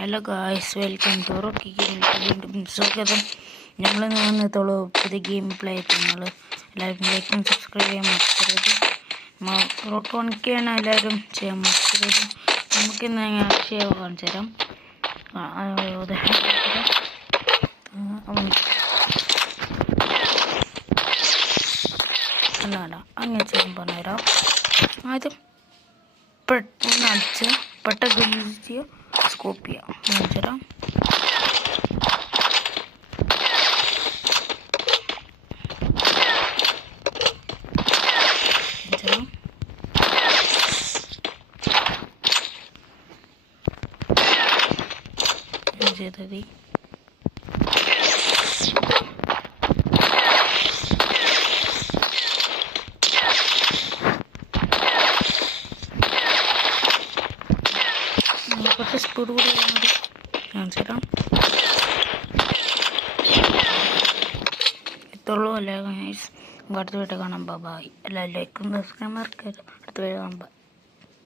Hello guys, welcome to Rocky വീണ്ടും സ്വാഗതം. നമ്മൾ വന്നത്തോളൂ പുതിയ ഗെയിം പ്ലേ നിങ്ങൾ എല്ലാവരും ലൈക്കും സബ്സ്ക്രൈബ് ചെയ്യാൻ മറക്കരുത്. റോട്ടോണിക്കാണ് എല്ലാവരും ചെയ്യാൻ മറക്കരുത്. നമുക്കിന്ന് ഞാൻ ഷേവ് കാണിച്ചു തരാം. അങ്ങനെ ചെയ്യാൻ പറഞ്ഞുതരാം. ആദ്യം പെട്ടെന്ന് പെട്ടെന്ന് സ്കോപ്പ് ചെയ്യാം. കാണിച്ചുതരാം. ചെയ്തത് കുറച്ച് സ്പീഡ് കൂടി കാണിച്ചു തരാം. ഇത്രയുള്ളൂ അല്ലേ ഗൈസ്. അടുത്ത വീട്ടിൽ കാണാം. ബൈ. എല്ലാവരും ലൈക്കും സബ്സ്ക്രൈബ് മറക്കരുത്. അടുത്ത വീട്ടിൽ കാണാം. ബൈ.